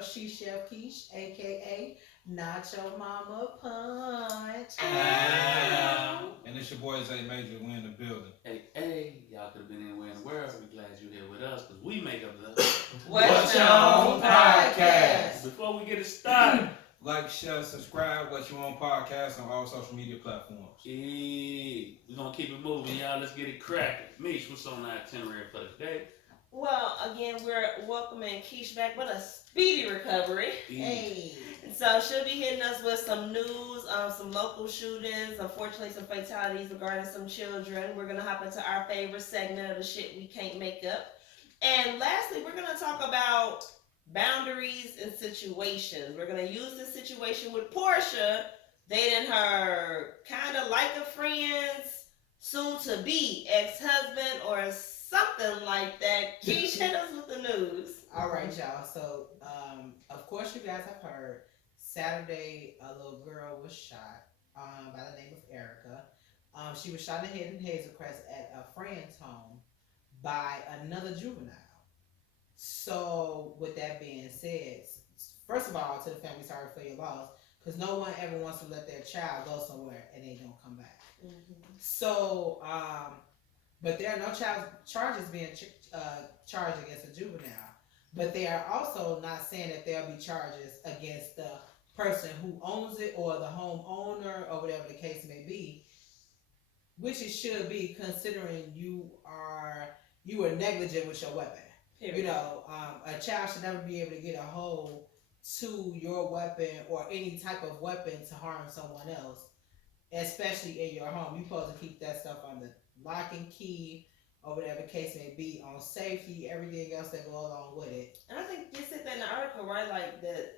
girl, She Chef Keish, aka Nacho Mama Punch. And it's your boy Zay Major. We in the building. Hey, y'all could have been anywhere in the world. We're glad you're here with us because we make up the What's Your Own Podcast? Before we get it started, Like, share, subscribe, What You On Podcast on all social media platforms. hey, we're going to keep it moving, y'all. Let's get it cracking. Mish, what's on our itinerary for the day? Well, again, we're welcoming Keish back with a speedy recovery. Hey. So she'll be hitting us with some news, some local shootings, unfortunately some fatalities regarding some children. We're gonna hop into our favorite segment of the shit we can't make up. And lastly, we're gonna talk about boundaries and situations. We're gonna use this situation with Porsha dating her kind of like a friend's soon to be ex-husband or something like that. Keish, hit us with the news. All right, y'all. So, of course, you guys have heard Saturday a little girl was shot by the name of Erica. She was shot in the head in Hazelcrest at a friend's home by another juvenile. So, with that being said, first of all, to the family, sorry for your loss, because no one ever wants to let their child go somewhere and they don't come back. Mm-hmm. So, but there are no charges being charged against a juvenile. But they are also not saying that there'll be charges against the person who owns it or the homeowner or whatever the case may be, which it should be considering you were negligent with your weapon. Period. You know, a child should never be able to get a hold to your weapon or any type of weapon to harm someone else, especially in your home. You're supposed to keep that stuff under lock and key or whatever the case may be, on safety, everything else that go along with it. And I think you said that in the article, right? Like that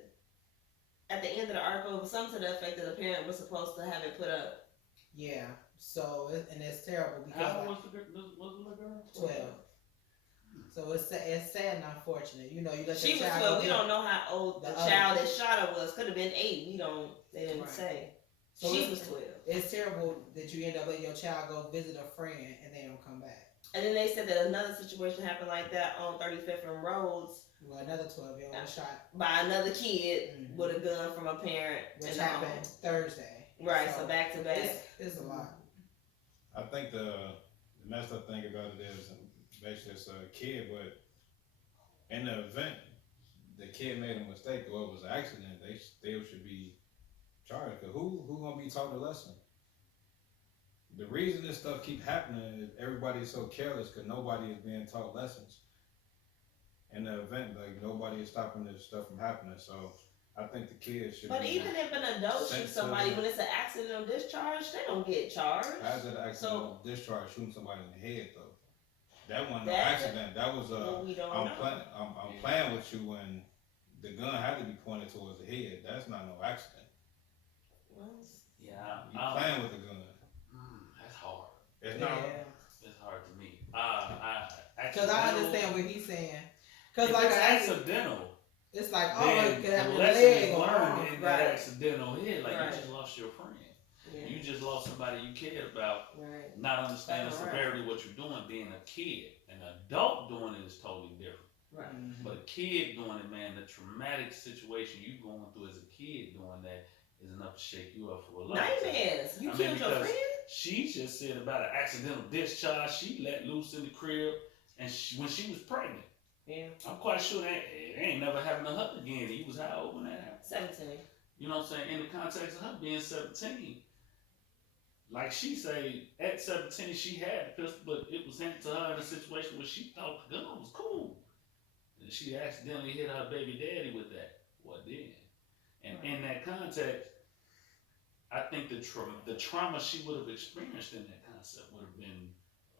at the end of the article, it was something to the effect that the parent was supposed to have it put up. Yeah. So, and it's terrible because how old was the girl? 12. So it's sad and unfortunate. You know, you let she the was child 12. We don't know how old the child that shot her was. Could have been 8. They didn't right. say. So she was 12. It's terrible that you end up letting your child go visit a friend and they don't come back. And then they said that another situation happened like that on 35th and Rhodes. Well, another 12-year-old was shot by another kid with a gun from a parent. Which happened Thursday. Right, so back to back. It's a lot. I think the messed up thing about it is basically it's a kid, but in the event the kid made a mistake or it was an accident, they still should be charged. Cause who gonna be taught a lesson? The reason this stuff keep happening is everybody's so careless because nobody is being taught lessons. In the event, like nobody is stopping this stuff from happening. So I think the kids should. But even if an adult shoots somebody when it's an accidental discharge, they don't get charged. How's it an accidental discharge shooting somebody in the head though? That wasn't an accident. That was I'm playing with you when the gun had to be pointed towards the head. That's not no accident. Yeah, you playing with the gun. That's hard. It's not. It's hard to me. Because I understand what he's saying. Because like it's accidental. It's like the lesson learned in that accidental hit. Like you just lost your friend. Yeah. You just lost somebody you cared about. Right. Not understanding the severity of what you're doing. Being a kid, an adult doing it is totally different. Right. Mm-hmm. But a kid doing it, man, the traumatic situation you going through as a kid doing that is enough to shake you up for a lifetime. Nightmares. You killed your friend? She just said about an accidental discharge. She let loose in the crib, and when she was pregnant. Yeah. I'm quite sure that it ain't never happened to her again. He was how old when that happened? 17. You know what I'm saying? In the context of her being 17. Like she say, at 17 she had the pistol, but it was handed to her in a situation where she thought the gun was cool. And she accidentally hit her baby daddy with that. What did? And in that context, I think the trauma she would have experienced in that concept would have been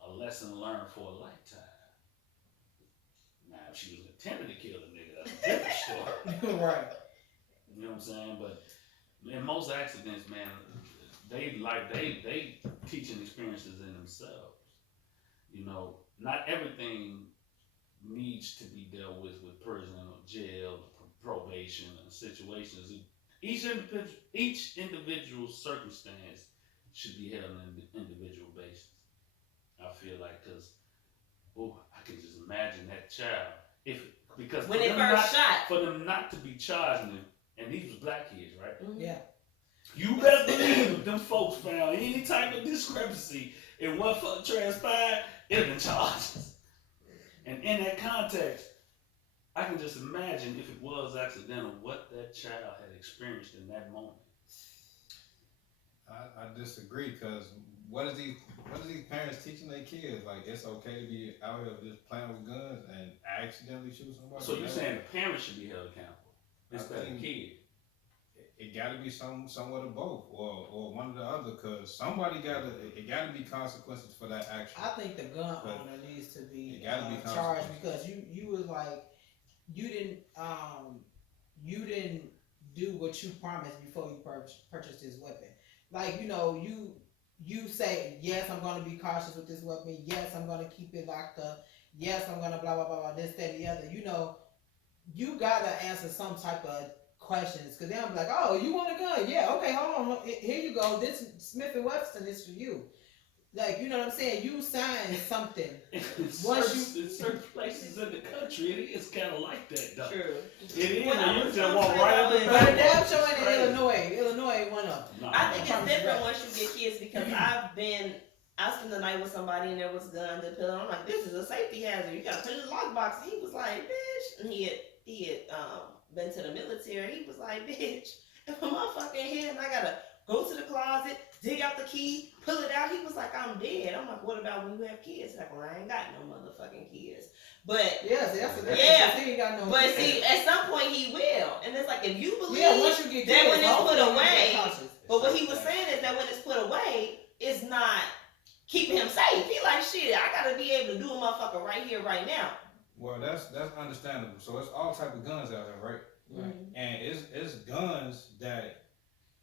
a lesson learned for a lifetime. Now, if she was intended to kill a nigga, that's a different story. Right. You know what I'm saying? But in most accidents, man, they teaching experiences in themselves. You know, not everything needs to be dealt with prison or jail, probation, and situations. Each individual circumstance should be held on an individual basis. I feel like, because I can just imagine that child. because when they first shot. for them not to be charging them, and these was black kids, right? Mm-hmm. Yeah. You better believe if them folks found any type of discrepancy in what transpired, it'd been charges. And in that context, I can just imagine if it was accidental, what that child had experienced in that moment. I disagree because what is these parents teaching their kids? Like it's okay to be out here just playing with guns and accidentally shoot somebody. So you're saying the parents should be held accountable instead of the kid? It got to be somewhat of both, or one or the other, because somebody it got to be consequences for that action. I think the gun owner needs to be, it gotta be charged because you was like you didn't do what you promised before you purchased this weapon. Like you say yes, I'm going to be cautious with this weapon. Yes, I'm going to keep it locked up. Yes, I'm going to blah blah blah blah this that and the other. You gotta answer some type of questions because they'll be like, oh, you want a gun? Yeah, okay, hold on, here you go. This Smith and Wesson is for you. Like, you know what I'm saying? You signed something. In certain places in the country, it is kind of like that, though. True. It is. Well, You just walk right up and But down. damn sure in Illinois ain't one of them. No, I think no. it's different once you get kids because I spent the night with somebody and there was guns and pills. I'm like, this is a safety hazard. You gotta put it in the lockbox. And he was like, bitch. And he had been to the military. He was like, bitch, if a motherfucker in here and I gotta go to the closet, dig out the key, pull it out. He was like, I'm dead. I'm like, what about when you have kids? Like, well, I ain't got no motherfucking kids. But yes, that's the difference. yeah, He ain't got no but kids. see, at some point he will. And it's like, if you believe once you get that kids, when it's put hopefully you away, get cautious. but what he was saying is that when it's put away, it's not keeping him safe. He like, shit, I gotta be able to do a motherfucker right here, right now. Well, that's understandable. So it's all type of guns out there, right? Mm-hmm. And it's guns that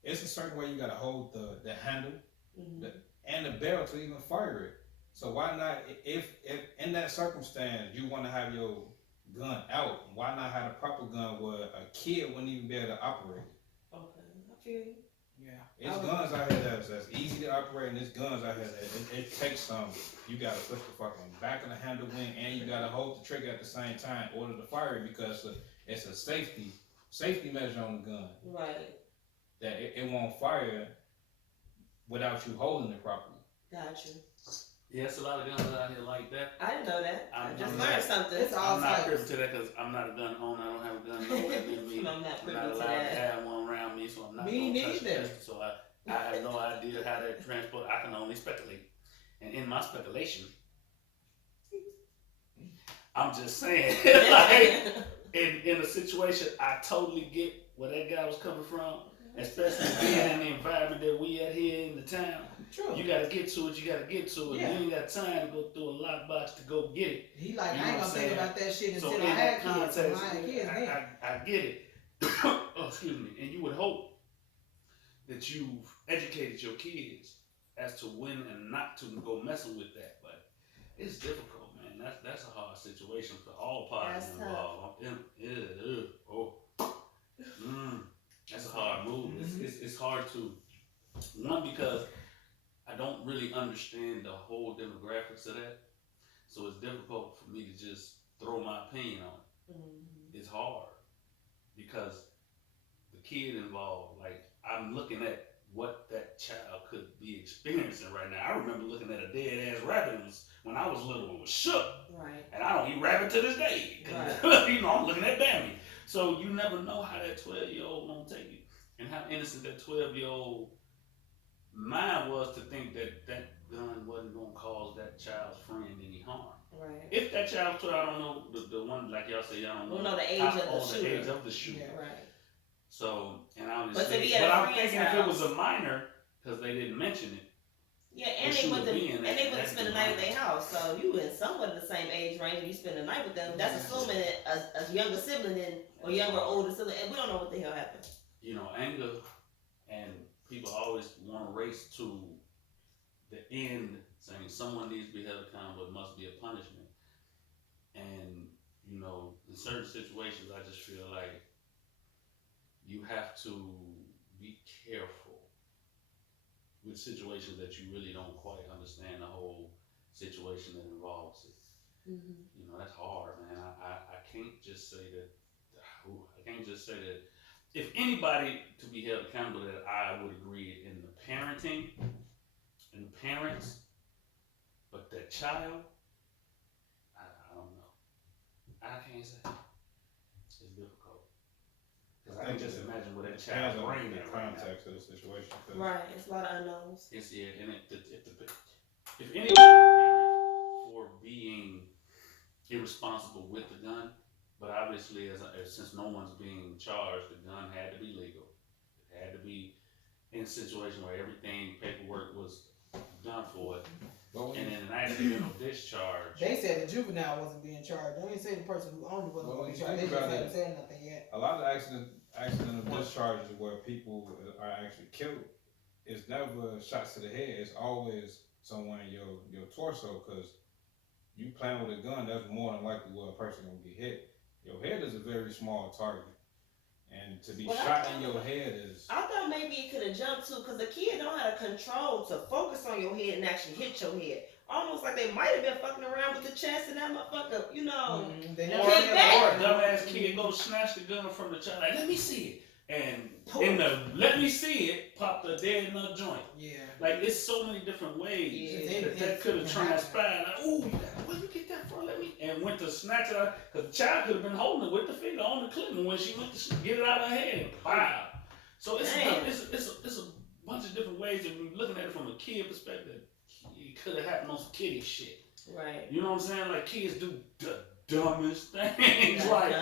it's a certain way you gotta hold the handle Mm-hmm. and the barrel to even fire it. So why not, if in that circumstance you want to have your gun out, why not have a proper gun where a kid wouldn't even be able to operate? Okay, I feel you. Yeah. It's guns out here that's easy to operate, and it's guns out here that it takes some. You gotta push the fucking back of the handle wing, and you gotta hold the trigger at the same time in order to fire it because it's a safety measure on the gun Right. that it won't fire without you holding it properly. Got you. Yeah, it's a lot of guns out here like that. I didn't know that. I just I'm learned not- something. It's all I'm not types. privy to that because I'm not a gun owner. I don't have a gun nowhere near me. I'm not privy to allowed to that. have one around me, so I'm not Me gonna touch neither. it. So I have no idea how that transport. I can only speculate, and in my speculation, I'm just saying, like in a situation, I totally get where that guy was coming from, especially being in the environment that we at here in the town. True. You gotta get to it. You Yeah. You ain't got time to go through a lockbox to go get it. He like, You know I ain't what gonna I'm think saying? about that shit So until in I that had kids. context, I had kids then. I get it. Oh, excuse me. And you would hope that you've educated your kids as to when and not to go messing with that. But it's difficult, man. That's a hard situation for all parties That's involved. That's a hard move. It's hard to, one, because I don't really understand the whole demographics of that. So it's difficult for me to just throw my opinion on it. Mm-hmm. It's hard because the kid involved, like, I'm looking at what that child could be experiencing right now. I remember looking at a dead ass rabbit when I was little and was shook. Right. And I don't eat rabbit to this day. Right. You know, I'm looking at Bambi. So you never know how that 12-year-old gonna take it and how innocent that 12-year-old mind was to think that that gun wasn't gonna cause that child's friend any harm. Right. If that child was 12, I don't know the one, like y'all say, y'all don't know. We'll know the age how of the old shooter. age of the shooter. Yeah. Right. So, and I But understand. if he had a I'm friend's thinking if it was house- a minor, because they didn't mention it. Yeah, and What they should went it to be in and they that- went to that's spend the the night at line. their house. So you in somewhat the same age range and you spend the night with them. That's assuming that a younger sibling or younger older sibling, and we don't know what the hell happened. You know, anger, and people always want to race to the end, saying someone needs to be held accountable. It must be a punishment. And you know, in certain situations, I just feel like you have to be careful with situations that you really don't quite understand the whole situation that involves it. You know, that's hard, man. I can't just say that. I can't just say that. If anybody to be held accountable, that I would agree in the parenting and the parents, but that child, I don't know. I can't say. It's difficult. Because I can just imagine what that child brain the at right now. context of the situation. Right, it's a lot of unknowns. It's and if anybody parent for being irresponsible with the gun, but obviously since no one's being charged, the gun had to be legal. It had to be in a situation where everything paperwork was done for it, and then an accidental discharge. They said the juvenile wasn't being charged. They didn't say the person who owned it wasn't being charged. They just haven't said nothing yet. A lot of accidental discharges where people are actually killed, it's never shots to the head. It's always somewhere in your torso, because you playing with a gun, that's more than likely where a person gonna get hit. Your head is a very small target, and to be shot in your head is. I thought maybe it could have jumped too, because the kid don't have the control to focus on your head and actually hit your head. Almost like they might have been fucking around with the chest and that motherfucker, you know. Or a dumbass kid go snatch the gun from the child, like, let me see it. And in the let me see it, pop the dead nut joint. Yeah. Like, it's so many different ways that could have transpired. Like, ooh, where you get that from? Let me. And went to snatch it out, because the child could have been holding it with the finger on the clip, and when she went to get it out of her hand, wow. So it's a bunch of different ways of looking at it from a kid perspective. It could have happened on some kiddie shit. Right. You know what I'm saying? Like, kids do the dumbest things. Like,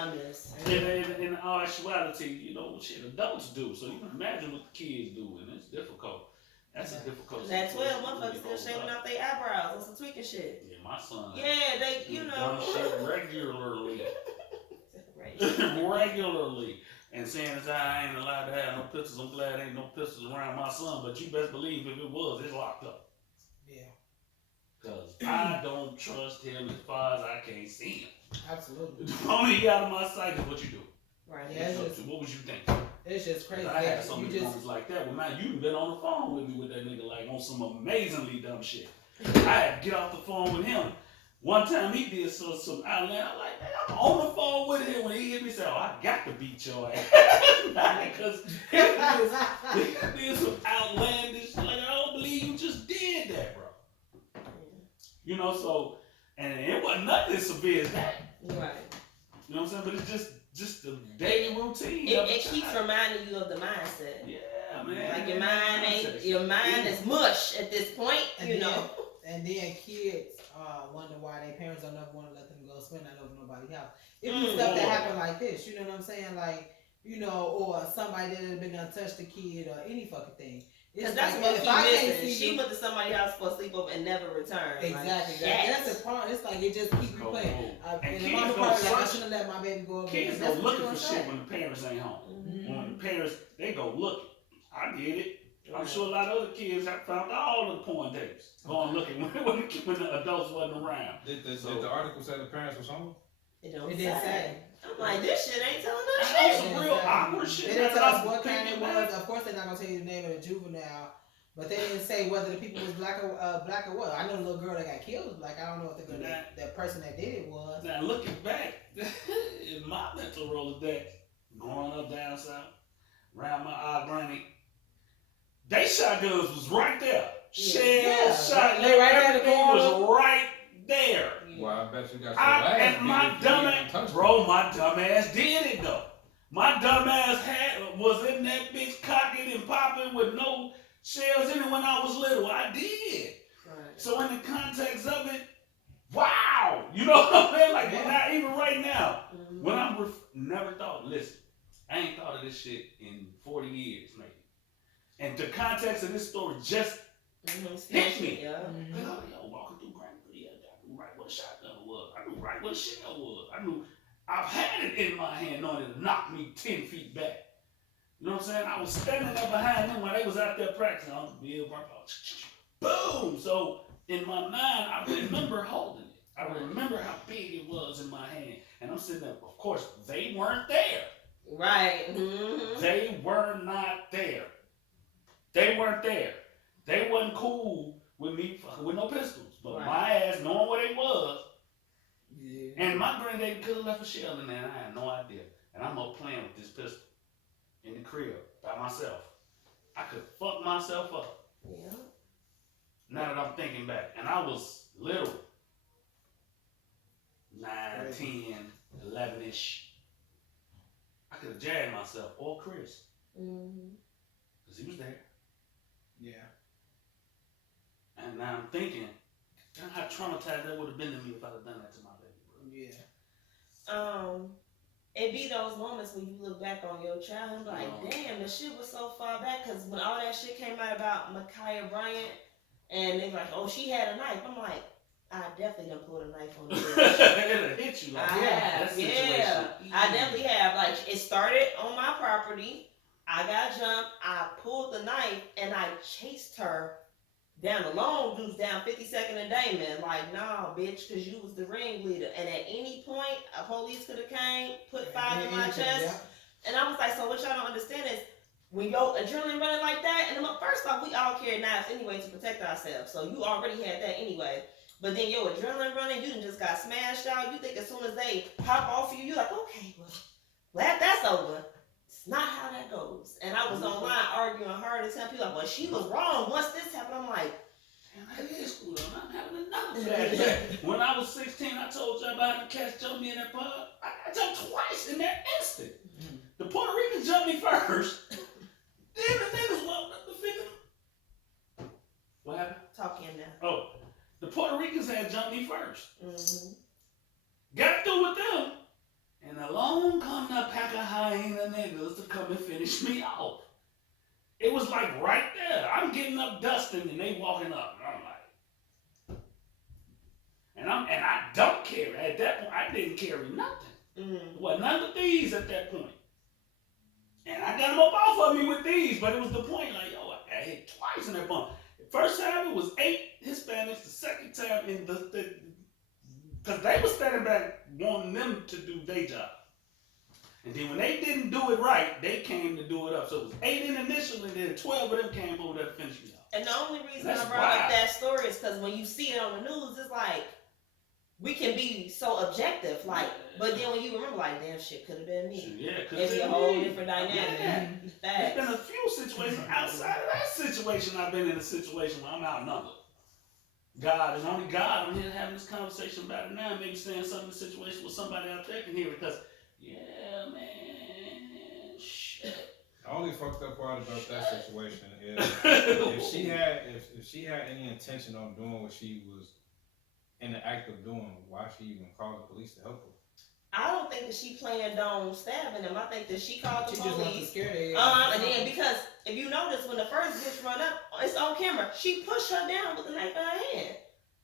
in all actuality, you know, shit adults do. So you can imagine what the kids do, and it's difficult. That's a difficult That's situation. 12 motherfuckers still shaving off their eyebrows on some tweaking shit. Yeah, my son. Yeah, they, you know. Dumb shit regularly. Regularly. And saying as I ain't allowed to have no pistols, I'm glad ain't no pistols around my son, but you best believe if it was, it's locked up. Yeah. Because I don't trust him as far as I can't see him. Absolutely. The moment he out of my sight is what you do. Right. Yeah, what was you thinking? It's just crazy. I had so many moments like that. Well, man, you've been on the phone with me with that nigga, like on some amazingly dumb shit. I had to get off the phone with him. One time he did some outland. I'm like, man, I'm on the phone with him when he hit me. Said, "Oh, I got to beat your ass," because he did some outlandish. Like, I don't believe you just did that, bro. You know, so and it wasn't nothing as severe as that. Right. You know what I'm saying? But it's just the daily routine. It keeps reminding you of the mindset. Yeah, man. Like your mind is mush at this point, you know. And then kids wonder why their parents don't ever want to let them go spend that over nobody's house. It was stuff that happened like this, you know what I'm saying? Like, you know, or somebody that had been untouched a kid or any fucking thing. Because that's what she missing. She went to somebody's house for a sleepover and never returned. Exactly. Like, that's the problem. It's like it just keeps replaying. And the mama part like, I shouldn't have let my baby go over. Kids go looking for shit when the parents ain't home. Mm-hmm. When the parents, they go looking. I did it. I'm sure a lot of other kids have found all the porn tapes. Going looking when the adults wasn't around. Did the article say the parents was home? It don't didn't say. I'm like, this shit ain't telling us That's shit. some real awkward shit. They didn't tell us what kind it was. Of course, they're not gonna tell you the name of the juvenile, but they didn't say whether the people was black or what. I know the little girl that got killed was black. I don't know what the person that did it was. Now looking back, in my mental Rolodex, growing up down south, around my odd granny, they shotguns was right there. Shells, shot, they right there. Everything was right there. Well, I bet you got your ass and my dumb ass did it though. My dumb ass was in that bitch cocking and popping with no shells in it when I was little. I did. Right. So in the context of it, wow, you know what I'm saying? Like, not even right now. Mm-hmm. When I'm never thought. Listen, I ain't thought of this shit in 40 years, maybe. And the context of this story just hit me. Yeah. Mm-hmm. Yo, walking through Grand Prix, I knew right what a shotgun was. I knew right what a shell was. I knew I've had it in my hand knowing it knocked me 10 feet back. You know what I'm saying? I was standing there behind them while they was out there practicing. I was boom! So in my mind, I remember holding it. I remember how big it was in my hand. And I'm sitting there, of course, they weren't there. Right. Mm-hmm. They were not there. They weren't there. They wasn't cool with me with no pistols. But my ass, knowing what it was, And my granddaddy could have left a shell in there, and I had no idea. And I'm up playing with this pistol in the crib by myself. I could fuck myself up. Yeah. Now that I'm thinking back. And I was little. 9, 10, 11-ish. I could have jabbed myself or Chris. Because he was there. Yeah. And now I'm thinking, how traumatized that would have been to me if I'd have done that to my baby brother. Yeah. It be those moments when you look back on your childhood, like, damn, the shit was so far back. Because when all that shit came out about Ma'Khia Bryant, and they were like, oh, she had a knife. I'm like, I definitely done pulled a knife on the bitch. It'll hit you like I have, that yeah. situation. I definitely have. Like, it started on my property. I got jumped. I pulled the knife, and I chased her down the long deuce down 52nd and Damon. Like, nah, bitch, because you was the ringleader. And at any point, a police could have came, put fire in my chest. Yeah. And I was like, so what y'all don't understand is, when your adrenaline running like that, and first off, we all carry knives anyway to protect ourselves. So you already had that anyway. But then your adrenaline running, you done just got smashed out. You think as soon as they pop off you, you're like, okay, well, that's over. It's not how that goes. And I was online arguing hard and telling people, like, well, she was wrong. Once this happened, I'm like, damn, that is cool. I'm having another flashback. When I was 16, I told you about the cats jumped me in that pub. I jumped twice in that instant. The Puerto Ricans jumped me first. Then the niggas walked up the figure. What happened? talking now. Oh, the Puerto Ricans had jumped me first. Mm-hmm. Got through with them. And along come a pack of hyena niggas to come and finish me off. It was like right there. I'm getting up dusting and they walking up. And I'm like, and I don't carry. At that point, I didn't carry nothing. Mm-hmm. Well, none of these at that point. And I got them up off of me with these, but it was the point like, yo, I got hit twice in that bump. The first time it was 8 Hispanics. The second time in because they were standing back wanting them to do their job. And then when they didn't do it right, they came to do it up. So it was 8 in initial, and then 12 of them came over there to finish me off. And the only reason That's I brought up wild. that story is because when you see it on the news, it's like, we can be so objective, like, but then when you remember, like, damn, shit could have been me. Yeah, It's a whole different dynamic. Yeah. There's Facts. been a few situations outside of that situation. I've been in a situation where I'm outnumbered. God is only God. I'm here having this conversation about it now. Maybe saying something in the situation where somebody out there can hear it. Because, yeah, man, shit. The only fucked up part about that situation is if she had any intention on doing what she was in the act of doing, why she even called the police to help her? I don't think that she planned on stabbing him. I think that she called the She just wanted to police. scare their And then because if you notice when the first bitch run up, it's on camera. She pushed her down with the knife in her hand.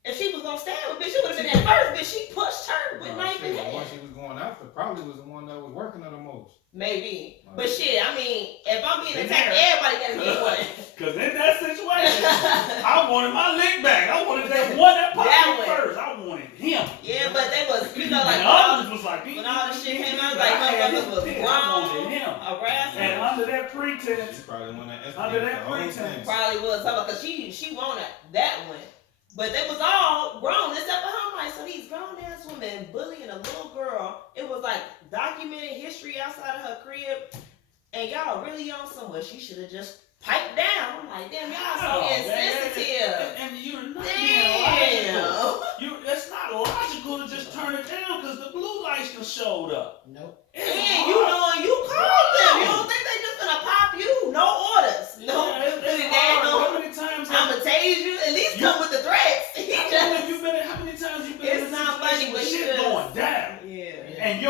If she was gonna stab her, bitch, she would have been that first bitch. She pushed her with knife in The hand. one she was going after probably was the one that was working her the most. Maybe. Right. But shit, I mean, if I'm being In attacked, there. everybody gotta get one. Because in that situation, I wanted my lick back. I wanted that one that popped That me one. first. I wanted him. Yeah, but they was, you know, like, And others was like, when all the shit came out, but like, I had motherfuckers was his pick. I grown, wanted him. harassing. And under that She pretense, probably the one that Under instigated that the whole pretense. thing. Probably was something because she wanted that one. But they was all grown except for her. I'm like, so these grown ass women bullying a little girl. It was like documented history outside of her crib. And y'all really on somewhere. She should have just piped down. I'm like, damn, y'all so Oh, insensitive. and you're not being logical. Damn. It's not logical to just turn it down because the blue lights just showed up. Nope. It's And you hard. know, you called them. You don't think they just gonna pop you? No orders. No. Yeah, it's hard. How many times I'm gonna tase you. At least come with the threats. He how just. many times you been It's in a not situation funny, with but shit you just- going down? Yeah. And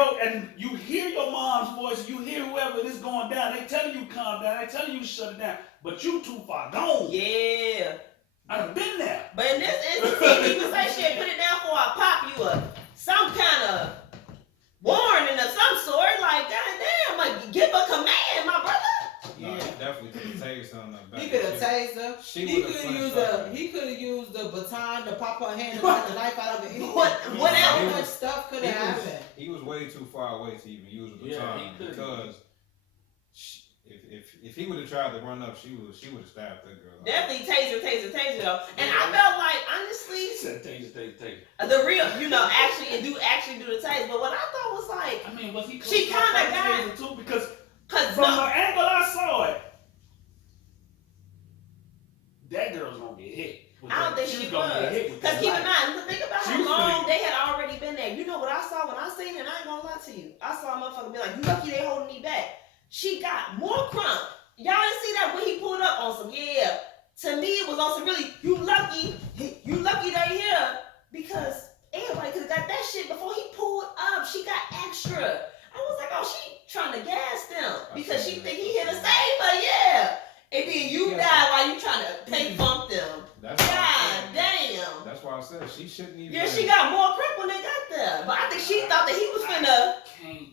you hear your mom's voice, you hear whoever is going down, they tell you to calm down, they tell you to shut it down, but you too far gone. Yeah. I've been there. But in this instance, if people say shit, put it down before I pop you up. Some kind of warning of some sort. Like, goddamn, like, give a command, my brother. No, Yeah. he definitely could have tased something back. He could have tased her. She He would've could have flinched used right. he could have used the baton to pop her hand and knock the knife out of it. Whatever. So much stuff could have happened. He was way too far away to even use a Yeah, baton he couldn't. because if he would have tried to run up, she would have stabbed that girl. Definitely taser though. And I felt like, honestly, She said taser. the real, actually do the taser. But what I thought was like, I mean, was he? She kinda got- taser too because cause from the angle I saw it, that girl's gonna get hit. I don't think she gonna get hit was. with Because that keep in light. mind, think about She how was long finna- they had already been there. You know what I saw when I seen it? I ain't gonna lie to you. I saw a motherfucker be like, you lucky they holding me back. She got more crump. Y'all didn't see that when he pulled up on some, yeah. To me, it was on some really, you lucky they here. Because everybody could have got that shit before he pulled up. She got extra. I was like, oh, she trying to gas them. Because she think he here to save her, yeah. And then you die while you trying to pay bump them. That's why I God said- damn. That's why I said she shouldn't even. Yeah, she got more crap when they got there. But I think she thought that he was finna. Can't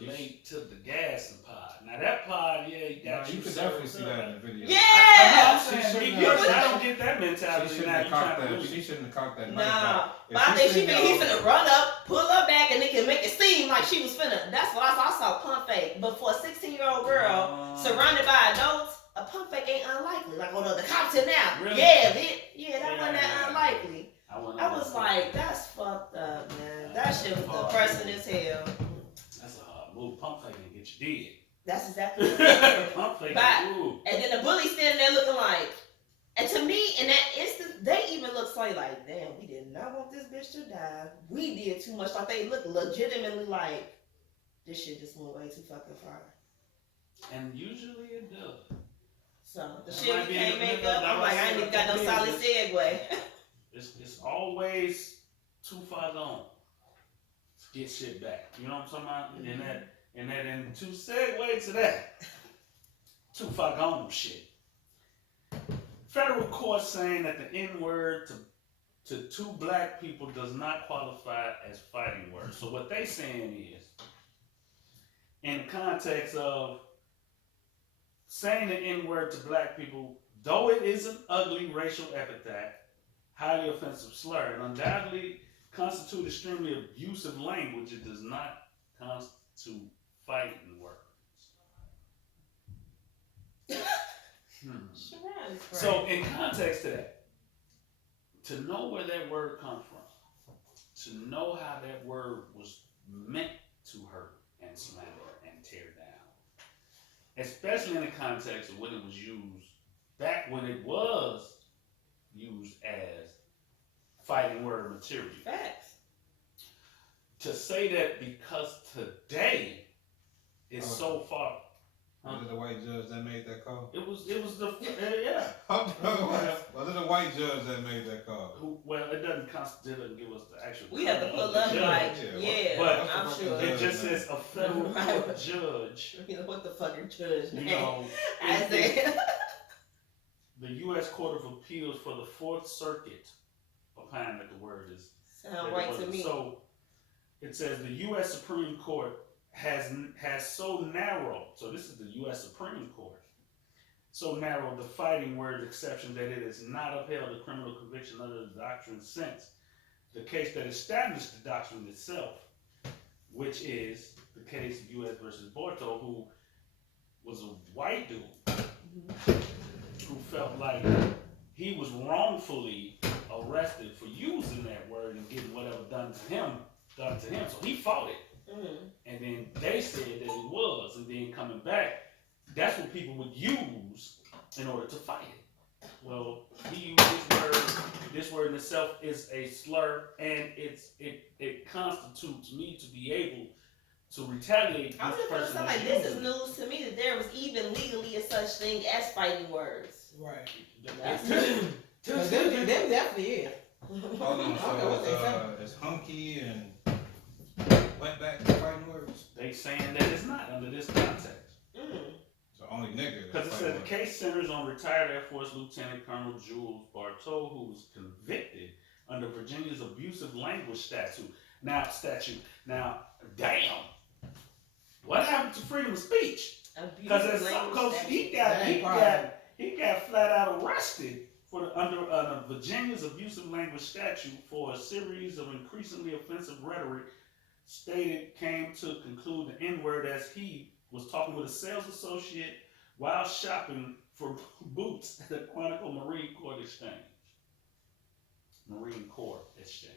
relate to the gassing pod. Now that pod, yeah, you Nah, got you could definitely see that in the video. Yeah. I'm She saying, shouldn't me have- personally, I don't get that She mentality. shouldn't Now have you cocked trying to that. really. She shouldn't have cocked that knife Nah. back. But I think she seen think he y'all- finna run up, pull her back, and they can make it seem like she was finna. That's what I saw. I saw a pump fake. But for a 16-year-old girl surrounded by adults, a pump fake ain't unlikely. Like, oh no, the cops here now. Really? Yeah, bitch. Yeah, that wasn't that Yeah. unlikely. I I was like, that's fucked up, man. That shit was depressing as hell. That's a hard move. Pump fake and get you dead. That's exactly what it is. Pump fake. But- Ooh. And then the bully standing there looking like, and to me, in that instant, they even look slightly like, damn, we did not want this bitch to die. We did too much. Like, they look legitimately like, this shit just went way too fucking far. And usually it does. So, the That shit might we be can't in the make middle up, of I'm like, I ain't even got no solid segue. It's always too far gone to get shit back. You know what I'm talking about? And to segue to that, too far gone shit. Federal court saying that the N-word to two black people does not qualify as fighting words. So what they saying is, in the context of saying the N-word to black people, though it is an ugly racial epithet, highly offensive slur, and undoubtedly constitute extremely abusive language, it does not constitute fighting words. So, in context to that, to know where that word comes from, to know how that word was meant to hurt and slander and tear down, especially in the context of when it was used, back when it was used as fighting word material. Facts. To say that because today is so far. Was it a white judge that made that call? It was the yeah. Was it a white judge that made that call? Well, it doesn't give us the actual. We have to color of pull the up judge. like, Yeah, yeah, but I'm sure. It just says a federal court judge. You know, what the fucking judge You name? know, I said, the U.S. Court of Appeals for the Fourth Circuit opined that the word is. sound right to me. So it says the U.S. Supreme Court has so narrow. So this is the U.S. Supreme Court. So narrow the fighting word exception that it has not upheld a criminal conviction under the doctrine since the case that established the doctrine itself, which is the case of U.S. versus Borto, who was a white dude who felt like he was wrongfully arrested for using that word and getting whatever done to him. So he fought it. And then they said that it was, and then coming back, that's what people would use in order to fight it. Well, he used this word. This word in itself is a slur, and it constitutes me to be able to retaliate. I'm just gonna say like this is news to me that there was even legally a such thing as fighting words. Right. That's Because them definitely is. Hold on, Okay, what they say? so it's hunky and went back to fighting words. They saying that it's not under this context. So only nigga. Because it said the case centers on retired Air Force Lieutenant Colonel Jules Bartow, who was convicted under Virginia's abusive language statute. Now, damn, what happened to freedom of speech? Because he got flat out arrested under Virginia's abusive language statute for a series of increasingly offensive rhetoric stated came to conclude the N-word as he was talking with a sales associate while shopping for boots at the Quantico Marine Corps Exchange. Marine Corps Exchange.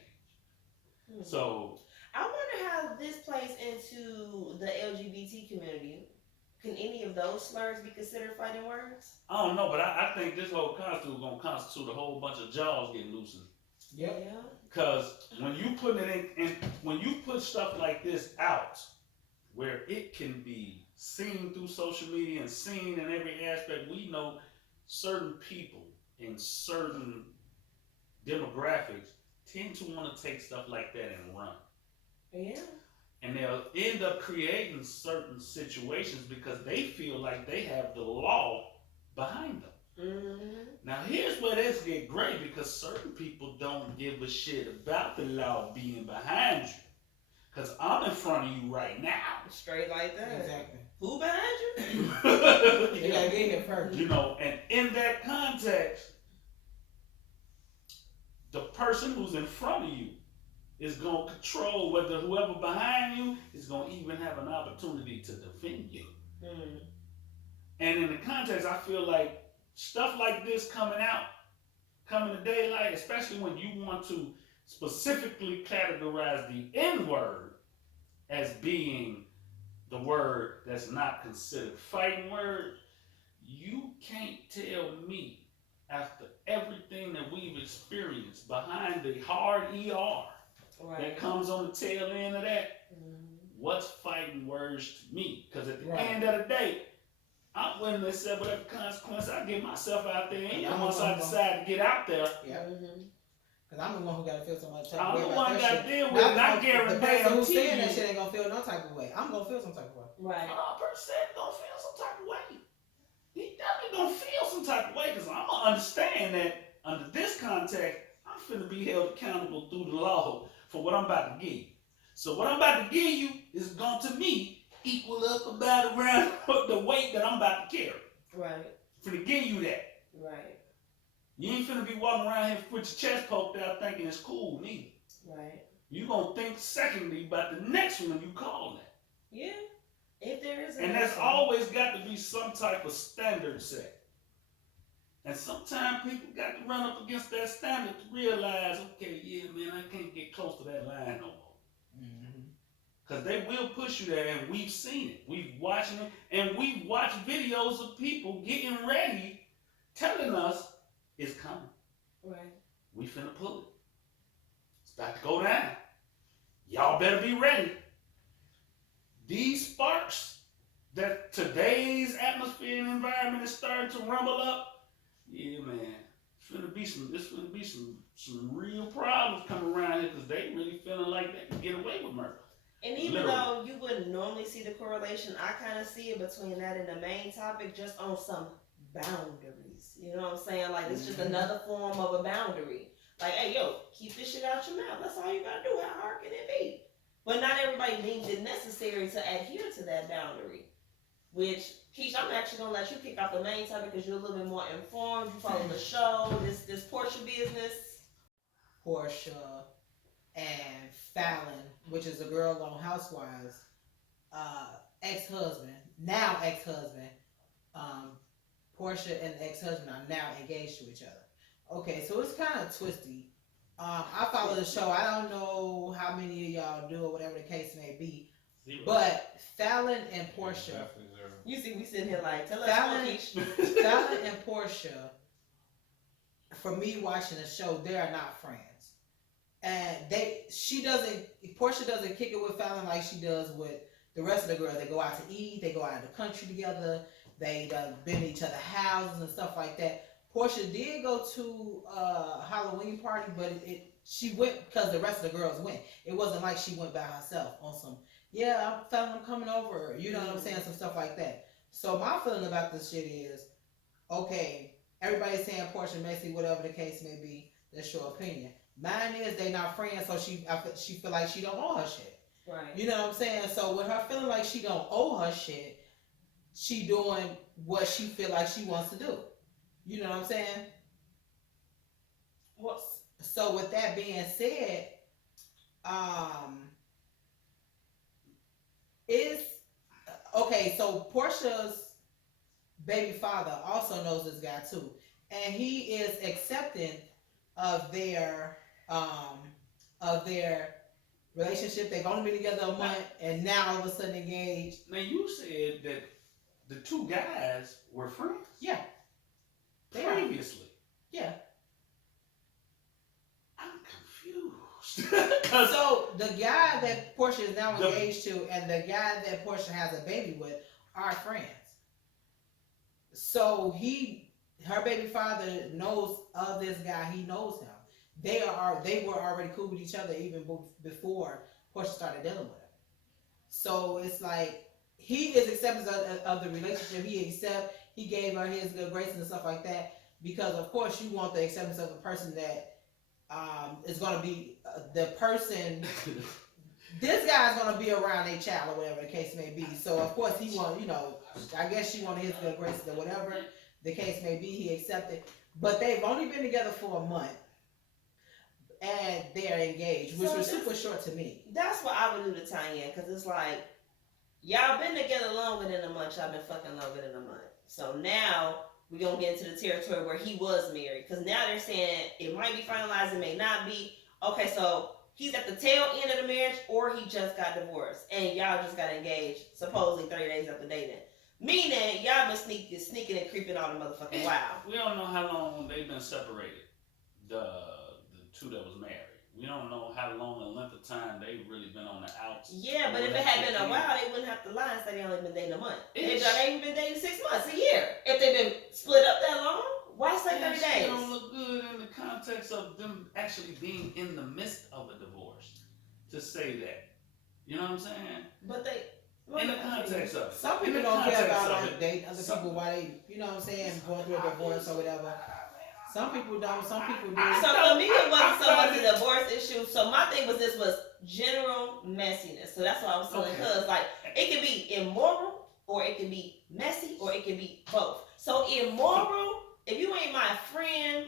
So I wonder how this plays into the LGBT community. Can any of those slurs be considered fighting words? I don't know, but I think this whole constitute is gonna constitute a whole bunch of jaws getting loosened. Yep. Yeah. Cause when you put it in, when you put stuff like this out, where it can be seen through social media and seen in every aspect, we know certain people in certain demographics tend to want to take stuff like that and run. Yeah. And they'll end up creating certain situations because they feel like they have the law behind them. Now here's where this get great, because certain people don't give a shit about the law being behind you. Cause I'm in front of you right now. Straight like that. Exactly. Who behind you? You gotta get here first. You know, and in that context, the person who's in front of you is going to control whether whoever behind you is going to even have an opportunity to defend you. And in the context, I feel like stuff like this coming to daylight, especially when you want to specifically categorize the N-word as being the word that's not considered fighting word, you can't tell me, after everything that we've experienced behind the hard ER that comes on the tail end of that, what's fighting words to me? Because at the end of the day, I'm willing to say whatever consequence I get myself out there, and once I decide to get out there, because I'm the one who got to feel so much type I'm of way the about one that got shit. to deal with it, and I The guarantee person who's saying you, that shit ain't gonna feel no type of way. I'm gonna feel some type of way. Right. 100% gonna feel some type of way. He definitely gonna feel some type of way, because I'm gonna understand that under this context, I'm finna be held accountable through the law for what I'm about to give you. So what I'm about to give you is going to me equal up about around the weight that I'm about to carry. Right. Finna give you that. Right. You ain't finna be walking around here with your chest poked out thinking it's cool, neither. Right. You gonna think secondly about the next one you call that. Yeah. If there is And there's always got to be some type of standard set. And sometimes people got to run up against that standard to realize, okay, yeah, man, I can't get close to that line no more. Because they will push you there, and we've seen it. We've watched it, and we've watched videos of people getting ready, telling us it's coming. Right. We finna pull it. It's about to go down. Y'all better be ready. These sparks that today's atmosphere and environment is starting to rumble up, yeah, man, it's gonna be some real problems coming around here, because they really feeling like they can get away with murder. And even though you wouldn't normally see the correlation, I kind of see it between that and the main topic, just on some boundaries. You know what I'm saying? Like, it's just another form of a boundary. Like, hey, yo, keep this shit out your mouth. That's all you gotta do. How hard can it be? But not everybody deems it necessary to adhere to that boundary. Which, Keish, I'm actually gonna let you kick off the main topic because you're a little bit more informed. You follow the show, this Porsha business. Porsha and Fallon, which is a girl on Housewives, ex-husband, now ex-husband, Porsha and the ex-husband are now engaged to each other. Okay, so it's kind of twisty. I follow the show. I don't know how many of y'all do or whatever the case may be. Zero. But Fallon and Porsha, You see, we sitting here like, tell us Fallon, more, Keish. Fallon and Porsha, for me watching the show, they are not friends. And Porsha doesn't kick it with Fallon like she does with the rest of the girls. They go out to eat, they go out of the country together, they been to each other's houses and stuff like that. Porsha did go to a Halloween party, but she went because the rest of the girls went. It wasn't like she went by herself on some, yeah, I'm coming over, you know what I'm saying, some stuff like that. So my feeling about this shit is, okay, everybody's saying Porsha messy, whatever the case may be, that's your opinion. Mine is they not friends, so she feel like she don't owe her shit. Right. You know what I'm saying? So with her feeling like she don't owe her shit, she doing what she feel like she wants to do. You know what I'm saying? What? So with that being said, is okay. So Porsha's baby father also knows this guy too, and he is accepting of their um of their relationship. They've only been together a month, and now all of a sudden engaged. Now you said that the two guys were friends. Yeah, they are. Previously. Yeah. I'm confused. Cause So the guy that Porsha is now engaged to, and the guy that Porsha has a baby with, are friends. So her baby father knows of this guy. He knows him. They were already cool with each other even before Porsha started dealing with him. So it's like he is accepting of the relationship. He gave her his good graces and stuff like that, because of course you want the acceptance of the person that is going to be the person. This guy's going to be around a child or whatever the case may be. So of course he want, I guess she wanted his good graces or whatever the case may be. He accepted, but they've only been together for a month. And they're engaged, which was super short to me. That's what I would do to Tanya, because it's like, y'all been together longer than a month, y'all been fucking longer than a month. So now we're going to get into the territory where he was married. Because now they're saying it might be finalized, it may not be. Okay, so he's at the tail end of the marriage, or he just got divorced. And y'all just got engaged, supposedly 30 days after dating. Meaning, y'all been sneaking and creeping all the motherfucking while. We don't know how long they've been separated. The two that was married. We don't know how long the length of time they've really been on the outs. Yeah, but if it had been a while, they wouldn't have to lie and say they only been dating a month. They've even been dating 6 months, a year. If they've been split up that long, why say 30 days? It don't look good in the context of them actually being in the midst of a divorce to say that. You know what I'm saying? But they... In the context of it. Some people don't care about dating other people while they, you know what I'm saying, going through a divorce or whatever. Some people don't, some people do. So for me, it wasn't so much a divorce issue. So my thing was general messiness. So that's why I was telling her, like, it can be immoral, or it can be messy, or it can be both. So immoral, if you ain't my friend,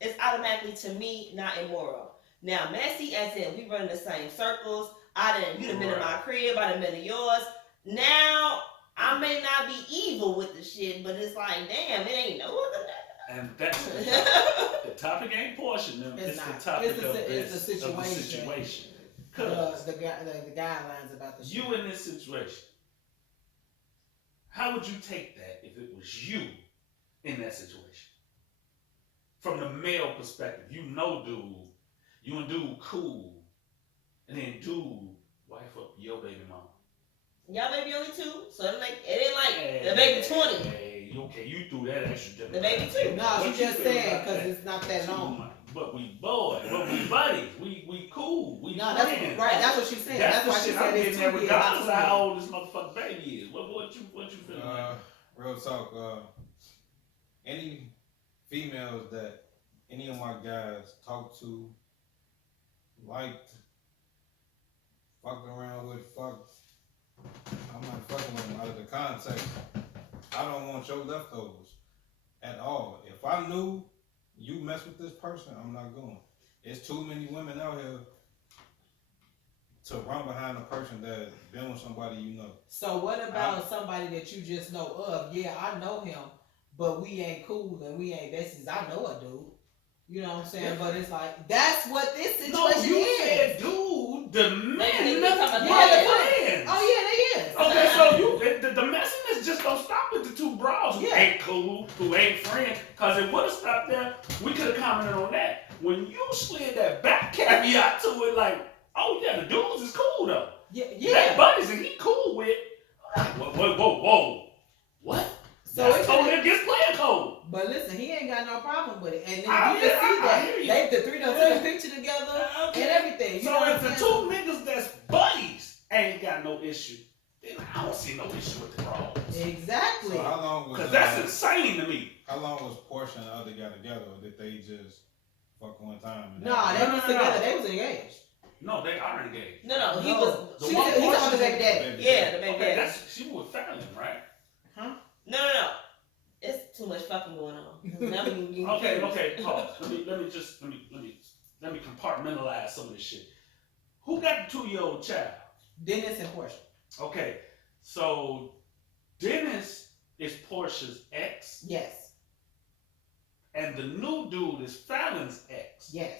it's automatically to me not immoral. Now messy, as in we run in the same circles. You done been in my crib, I done been in yours. Now I may not be evil with the shit, but it's like, damn, it ain't no other than that. And that's the topic ain't portion. It's not. the topic It's the situation. Of the situation. The guidelines about the you in this situation. How would you take that if it was you in that situation? From the male perspective, you and dude cool, and then dude wife up your baby mama. Y'all baby only 2, so it ain't like the baby 20. Hey, okay, you threw that extra. The baby 2. No, she just saying because it's not that long. But we buddies, we cool, we no, that's friends. right. That's what she's saying. That's why she said it's 2 years. Regardless of how old this motherfucking baby is. What you feeling like? Real talk. Any females that any of my guys talk to, liked, fucked around with, I'm not fucking with them out of the context. I don't want your leftovers at all. If I knew you mess with this person, I'm not going. It's too many women out here to run behind a person that been with somebody you know. So what about somebody that you just know of? Yeah, I know him, but we ain't cool and we ain't besties. I know a dude. You know what I'm saying? But it's like, that's what this situation is. No, you said dude, the men. Yeah. Oh yeah, they is. Okay, so the messiness just don't stop with the 2 bras who ain't cool, who ain't friends. Cause it would have stopped there. We could have commented on that. When you slid that back caveat to it, like, oh yeah, the dudes is cool though. Yeah. That buddies and he cool with. Whoa. What? So that's totally against playing code. But listen, he ain't got no problem with it. And then you can see that. The 3 done took a picture together and everything. You so if the 2 niggas that's buddies ain't got no issue, then I don't see no issue with the bras. Exactly. So how long was? Because that's insane to me. How long was Porsha and the other guy together, or did they just fuck one time? No, they was together. They was engaged. No, they are engaged. No, he was. The He's one on the baby daddy. Yeah, the baby daddy. She was Fallon, right? Huh? No. It's too much fucking going on. Okay. Pause. Let me compartmentalize some of this shit. Who got the 2-year-old child? Dennis and Porsha. Okay, so Dennis is Porsha's ex, Yes. and the new dude is Fallon's ex. Yes.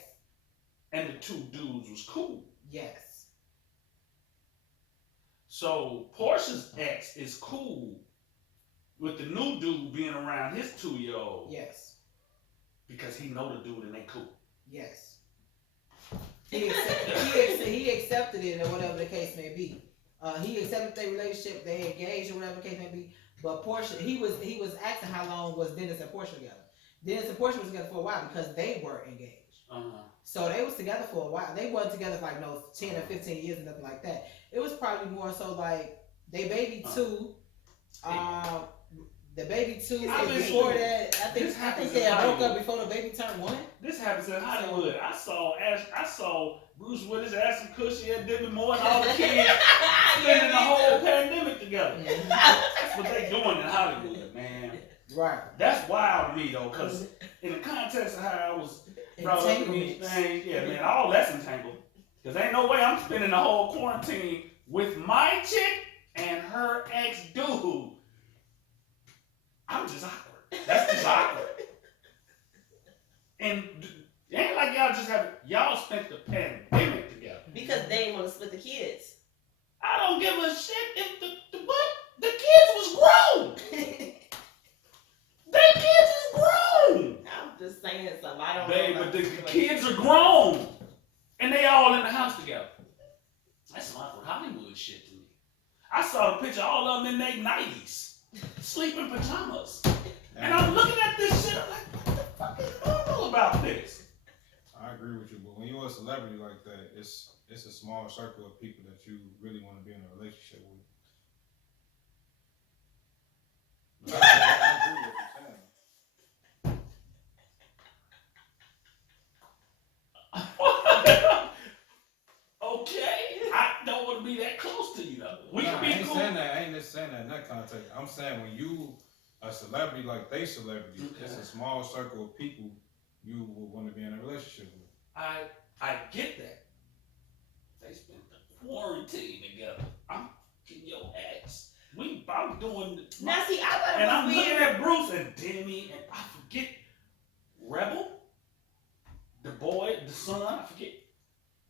And the two dudes was cool. Yes. So Porsha's ex is cool with the new dude being around his 2-year-old. Yes. Because he know the dude and they cool. Yes. He accepted it or whatever the case may be. He accepted their relationship, they engaged or whatever the case may be. But Porsha, he was asking how long was Dennis and Porsha together. Dennis and Porsha was together for a while because they were engaged. So they was together for a while. They wasn't together for like 10 or 15 years or nothing like that. It was probably more so like they baby two. The baby two is before that. I think they broke up before the baby turned 1. This happens in Hollywood. I saw Bruce Willis, Ashton Kutcher, and Demi Moore, and all the kids spending the whole pandemic together. Mm-hmm. That's what they doing in Hollywood, man. Right. That's wild to me though, because in the context of how I was brought up in these things, yeah, man, all that's entangled. Because ain't no way I'm spending the whole quarantine with my chick and her ex-dude. I'm just awkward. That's just awkward. And it ain't like y'all spent the pandemic together. Because they didn't want to split the kids. I don't give a shit if the kids was grown. They kids is grown. I'm just saying something. I don't Babe, know. but the kids are grown. And they all in the house together. That's some awkward Hollywood shit to me. I saw the picture, all of them in their 90s. Sleeping pajamas. And I'm looking at this shit, I'm like, what the fuck is normal about this? I agree with you, but when you're a celebrity like that, it's a small circle of people that you really want to be in a relationship with. I agree with what you're saying. Okay, I don't want to be that close to you though. We can be cool. I ain't just saying that in that context. I'm saying when you a celebrity like they celebrity, it's a small circle of people you would want to be in a relationship with. I get that. They spent the quarantine together. I'm getting your ex. I'm doing. Now see, I thought it and was I'm weird. looking at Bruce and Demi and I forget Rebel, the boy, the son. I forget.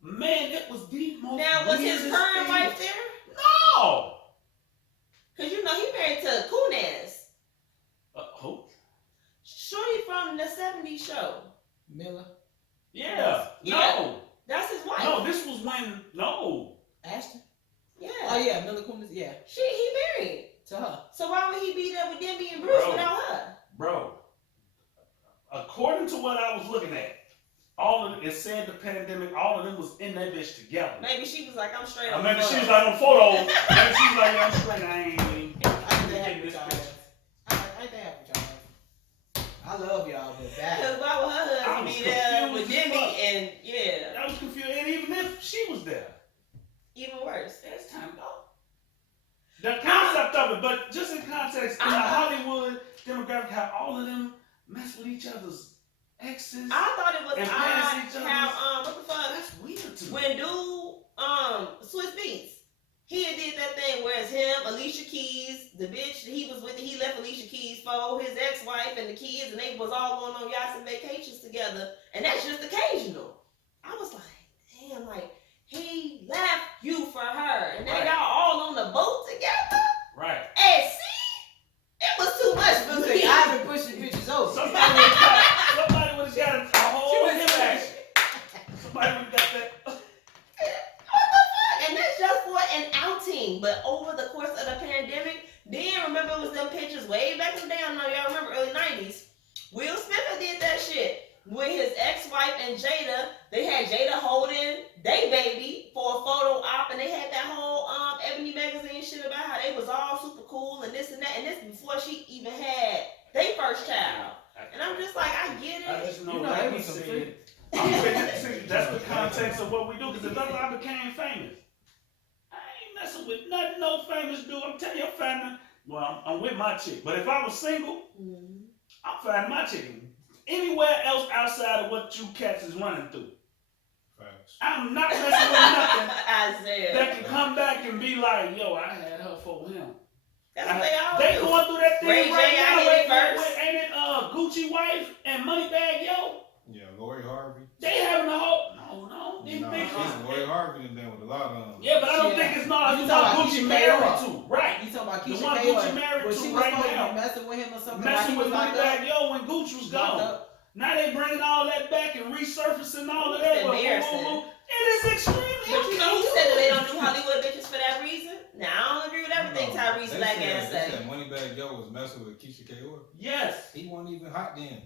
Man, it was the most. Now was his weirdest current thing. wife there? No. Cause you know he married to Kunaz. Who? Shorty from the '70s show. Miller. Yeah. Yeah. No. That's his wife. No, this was when. No. Ashton. Yeah. Oh yeah, Miller Kunis. Yeah, He married. to her. So why would he be there with Demi and Bruce Bro. without her? Bro. According to what I was looking at, all of it said the pandemic, all of them was in that bitch together. Maybe she was like, I'm straight Or on maybe the she was photo. like on photo. Maybe she was like, yeah, I'm straight. I ain't even I ain't getting this y'all. bitch. I ain't that with y'all. I love y'all, but that. Because why would her I husband was be there with confused as Demi fuck. and yeah, I was confused. And even if she was there, even worse. it's time to go. The concept of it, but just in context, in the Hollywood demographic, how all of them mess with each other's exes. I thought it was And odd pass each other's- how what the fuck? That's weird to me. When dude Swiss Beats, he had did that thing where it's him, Alicia Keys, the bitch he was with, he left Alicia Keys for his ex-wife and the kids, and they was all going on yachts and vacations together, and that's just occasional. I was like, damn, like he left you for her, and now Right. y'all all on the boat together. Right. And see, it was too much for me. I've been pushing bitches over. Somebody would have got a whole hip action. Somebody would have got that. What the fuck? And that's just for an outing. But over the course of the pandemic, then remember it was them pictures way back in the day. I don't know y'all remember early 90s. Will Smith did that shit with his ex-wife and Jada. They had Jada holding they baby for a photo op, and they had that whole Ebony magazine shit about how they was all super cool and this and that. And this before she even had their first child. And I'm just like, I get it. I just know, You know, like that he was some said, freak. I'm saying, that's the context of what we do. Because if ever I became famous, I ain't messing with nothing no famous dude. I'm telling your family, well, I'm with my chick. But if I was single, I'm finding my chick anywhere else outside of what you cats is running through. Facts. I'm not messing with nothing Isaiah. that can come back and be like, yo, I had her for him. That's what they all They do. going through that thing Ray right Gucci wife and Moneybag Yo, Yeah, Lori Harvey. they having a whole they No, Lori Harvey and then with a lot of them. Yeah, but I don't Yeah. think it's not You the talking one about Gucci Keisha married Cole? to. Right. You talking about The Keisha one Cole? Gucci married Well, to she was right supposed to now. be messing with him or something. Messing with locked up. Moneybag Yo when Gucci was Locked gone. up. Now they bringing all that back and resurfacing all of It's that. embarrassing. It is extremely But you know who said that they don't do Hollywood bitches for that reason? Now I don't agree with everything Tyrese Black ass They say. said Moneybag Yo was messing with Keisha Cole. Yes. He wasn't even hot then.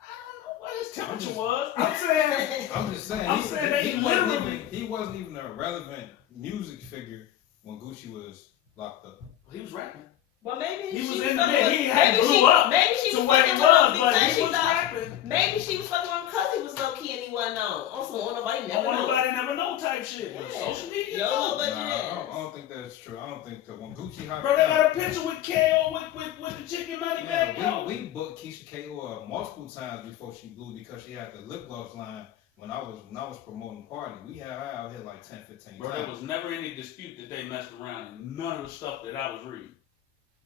I don't know what his temperature was. I'm saying. I'm just saying. I'm saying they literally. He wasn't even a relevant music figure when Gucci was locked up. He was rapping. Well, maybe He was she in was the fucking He with- hadn't maybe blew she- up Maybe she to was where he fucking with him was, but because he she was thought. rapping. Maybe she was fucking with him because he was low key and he wasn't known. Also, nobody I never want knows. nobody never know type shit. Yeah. Social media. Yo, No. but Nah, yeah. I don't think that's true. I don't think that when Gucci hopped Bro, they out, got a picture with KO with the chicken money bag. yeah, we booked Keisha Cole multiple times before she blew because she had the lip gloss line when I was promoting Party. We had her out here like 10, 15 Bro, times. there was never any dispute that they messed around in none of the stuff that I was reading.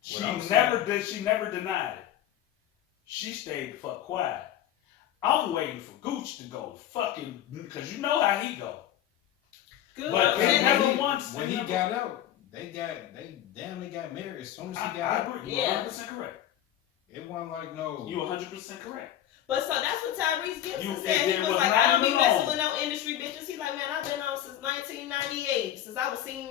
She What I'm never denied it. She stayed the fuck quiet. I'm waiting for Gooch to go fucking, because you know how he go. Good. But And it never when he, once. when he got out, they damn near got married as soon as he I got out. agree. You're Yeah. 100% correct. It wasn't like no. You 100% correct. But so that's what Tyrese Gibson You- said. He it was was like, not I don't be even messing long. with no industry bitches. He's like, man, I've been on since 1998. Since I was singing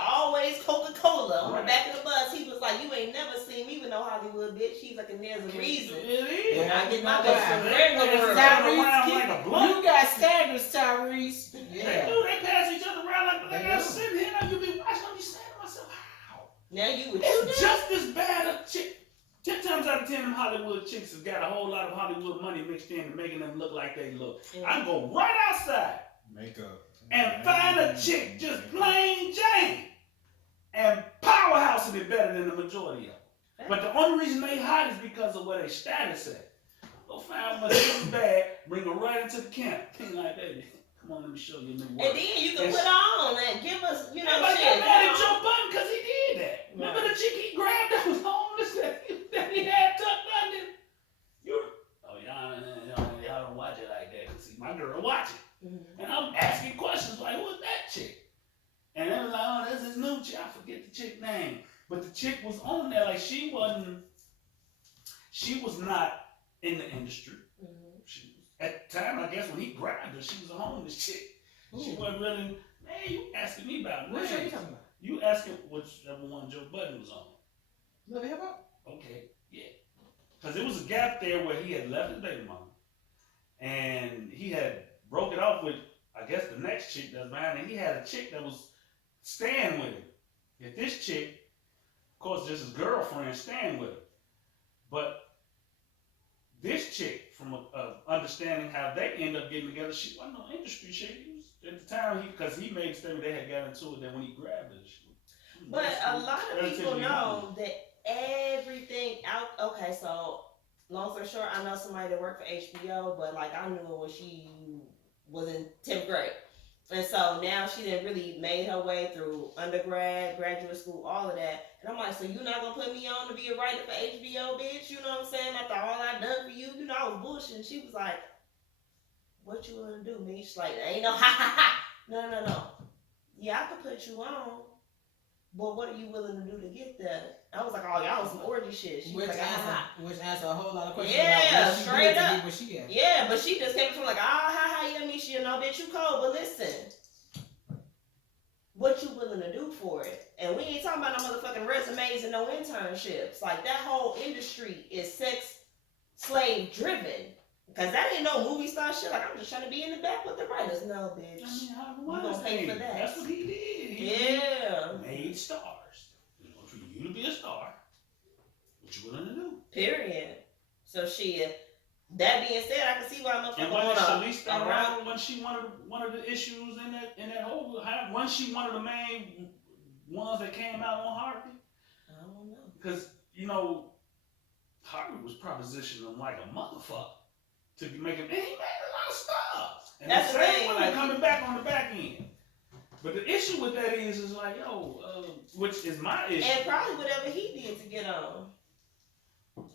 Always Coca-Cola on the Right. back of the bus. He was like, you ain't never seen me with no Hollywood bitch. He's like, and there's a reason. It is. And I get my Wow. best from regular It's world. not Tyrese, around keep- like a blunt. You got standards, Tyrese. They Yeah. do. They pass each other around like They I do. sitting here. Now you be watching. I be saying to myself, how? Now you with It's you just as bad a chick. 10 times out of 10, them Hollywood chicks has got a whole lot of Hollywood money mixed in and making them look like they look. I go right outside Makeup. and find a chick just plain Jane and powerhousing it better than the majority of them. But the only reason they hot is because of where they status at. Go find one that's bad, bring her right into the camp. King like, baby, come on, let me show you a new And world. then you can Yes. put on and give us, you know, Everybody shit. got mad at Joe Budden because he did that. Remember Right. the chick he grabbed that was homeless that he had tucked under? Y'all don't watch it like that. See, my girl watch it. Mhm. And I'm asking questions like, who's that chick? And they was like, oh, that's his new chick. I forget the chick name. But the chick was on there like she was not in the industry. Mhm. She was, at the time, I guess when he grabbed her, she was a homeless chick. She Ooh. wasn't really, man, you asking me about What show you names. talking about? You asking whichever one Joe Budden was on. Love hip hop? Okay, yeah. Because there was a gap there where he had left his baby mama. And he had broke it off with, I guess, the next chick that's behind him. He had a chick that was staying with him. Yet this chick, of course, just his girlfriend staying with him. But this chick, from understanding how they end up getting together, she wasn't no industry chick. He was, at the time, because he made a statement they had got into it, that when he grabbed her, she But a lot of people relatively know that everything out. Okay, so long story short, I know somebody that worked for HBO, but like I knew her when she was in 10th grade. And so now she done really made her way through undergrad, graduate school, all of that. And I'm like, so you not gonna put me on to be a writer for HBO, bitch? You know what I'm saying? After all I done for you, you know I was bullshitting. She was like, what you wanna do, me? She's like, ain't no ha ha ha. No. Yeah, I could put you on. But what are you willing to do to get there? I was like, oh, y'all was some orgy shit. She was like, Which answer a whole lot of questions Yeah, about what she straight did to up. get where she at. yeah, but she just came from like, yeah, me, she, no, bitch, you cold, but listen, what you willing to do for it? And we ain't talking about no motherfucking resumes and no internships. Like, that whole industry is sex slave driven. Because that ain't no movie star shit. Like, I'm just trying to be in the back with the writers. No, bitch. I mean, how You gonna pay for that. That's what he did. He Yeah. made stars. You know, for you to be a star, what you willing to do? Period. So that being said, I can see why I'm And wasn't Shalice around. around when she one of the issues in that whole when she one of the main ones that came out on Harvey? I don't know. Because you know, Harvey was propositioning him like a motherfucker to be making, and he made a lot of stars. And That's the the same thing, women like- coming back on the back end. But the issue with that is like, which is my issue. And probably whatever he did to get on.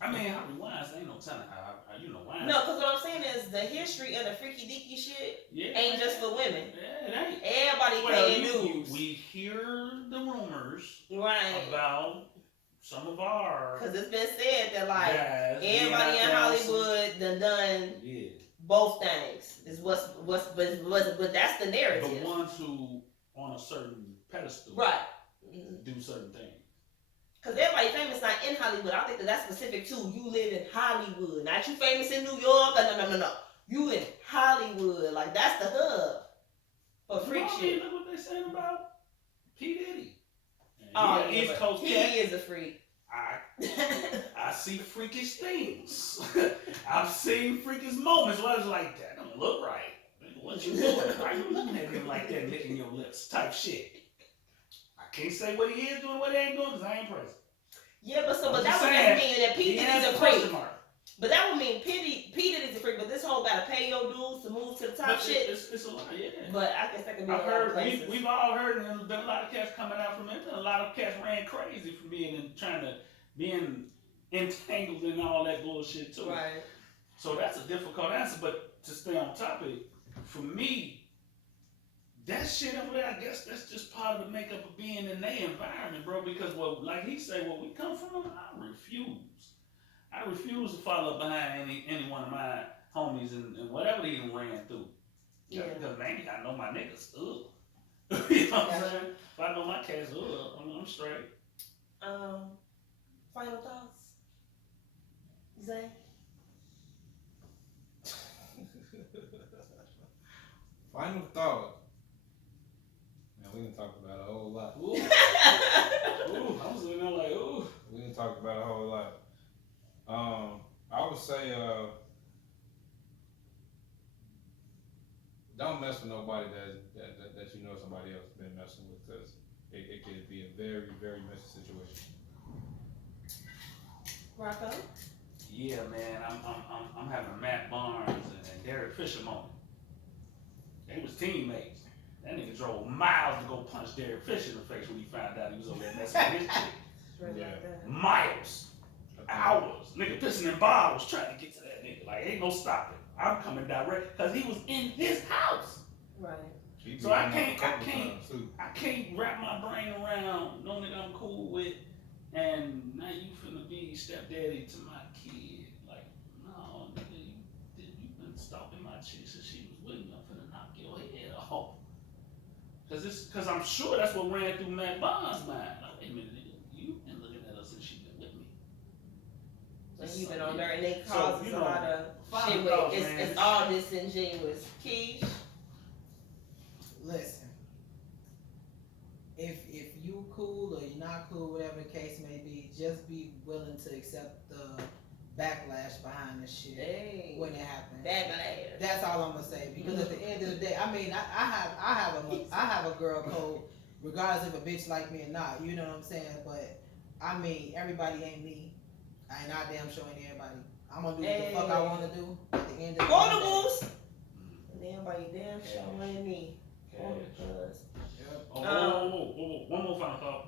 I mean, Harvey Weinstein ain't no telling how you know Weinstein. No, because what I'm saying is the history of the freaky deaky shit ain't just for women. Yeah, it ain't. Everybody paying dues. We hear the rumors Right. about some of our because it's been said that like guys everybody in Hollywood done both things. Is but that's the narrative. The ones who on a certain pedestal, right, do certain things. Because everybody famous not in Hollywood. I think that's specific too. You live in Hollywood, not you famous in New York. No. You in Hollywood, like that's the hub for freak shit. Look what they saying about P Diddy. Oh, yeah, East Coast he is a freak. I see freakish things. I've seen freakish moments where I was like, that don't look right. What you doing? Why you looking at him like that, licking your lips? Type shit. I can't say what he is doing, what he ain't doing, because I ain't present. Yeah, but that would just mean that P Diddy's a freak. But that would mean P Diddy's a freak. But this whole gotta pay your dues to move to the top shit. It's a lot, yeah. But I guess that could be. I've heard. We've all heard, and there's been a lot of cats coming out from it. A lot of cats ran crazy from being entangled in all that bullshit too. Right. So that's a difficult answer. But to stay on topic, for me, that shit over there, I guess that's just part of the makeup of being in their environment, bro. Because like he said, where we come from, I refuse to follow behind any one of my homies and whatever they even ran through. Yeah. Because man, I know my niggas. You know what I'm saying? If I know my cats, I'm straight. Final thoughts, Zay? Final thought. Man, we can talk about a whole lot. Ooh. Ooh, I was in there like, ooh. We can talk about a whole lot. I would say, don't mess with nobody that you know somebody else has been messing with, because it could be a very, very messy situation. Rocco? Yeah, man, I'm having a Matt Barnes and Derek Fisher moment. They was teammates. That nigga drove miles to go punch Derek Fisher in the face when he found out he was over there messing with his chick. Yeah. Miles. Hours. Nigga pissing in bottles trying to get to that nigga. Like, ain't no stopping. I'm coming direct because he was in his house. Right. So I can't wrap my brain around no nigga I'm cool with, and now you finna be stepdaddy to my kid. Like, no, nigga, you been stalking my chick since she was with me. I'm finna knock your head off. Cause I'm sure that's what ran through Matt Bond's mind. Like, wait a minute, nigga, you been looking at us since she been with me. And you've been on there, and they causes a lot of shit with it's all disingenuous. Keish? Listen, if you cool or you're not cool, whatever the case may be, just be willing to accept the backlash behind the shit when it happens. Backlash. That's all I'm gonna say, because at the end of the day, I mean, I have a girl code, regardless if a bitch like me or not. You know what I'm saying? But I mean, everybody ain't me. I ain't not damn showing everybody. I'm gonna do what the fuck I want to do at the end of the day. Quotables. And everybody damn showing me. One more final thought.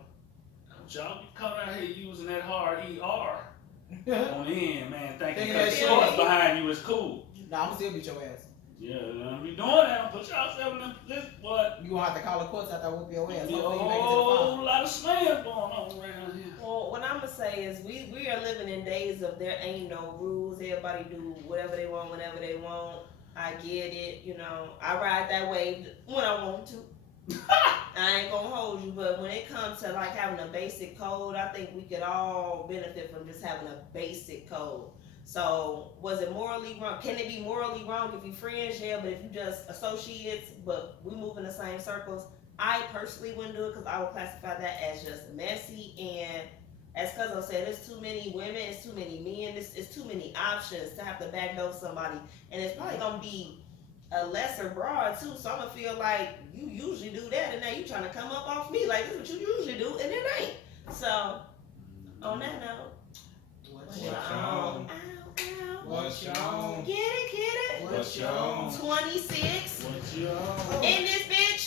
Y'all be caught out here using that hard ER on the end, man. Thinking that source behind you is cool. Nah, I'm still beat your ass. Yeah, don't be doing that. Put yourself in this, what? You gonna have to call the courts after I whoop your ass. A whole lot of slam going on around here. Well, what I'm gonna say is we are living in days of there ain't no rules. Everybody do whatever they want, whenever they want. I get it, you know. I ride that wave when I want to. I ain't gonna hold you, but when it comes to like having a basic code, I think we could all benefit from just having a basic code. So, was it morally wrong? Can it be morally wrong if you friends? Yeah, but if you just associates, but we move in the same circles, I personally wouldn't do it because I would classify that as just messy. And as Cousin said, there's too many women, it's too many men, it's too many options to have to backdoor somebody. And it's probably gonna be a lesser broad too. So I'm gonna feel like you usually do that, and now you trying to come up off me like this is what you usually do, and it ain't. So, on that note, what's your own? What's your own? Get it? What's your own? 26. What's your own? In this bitch.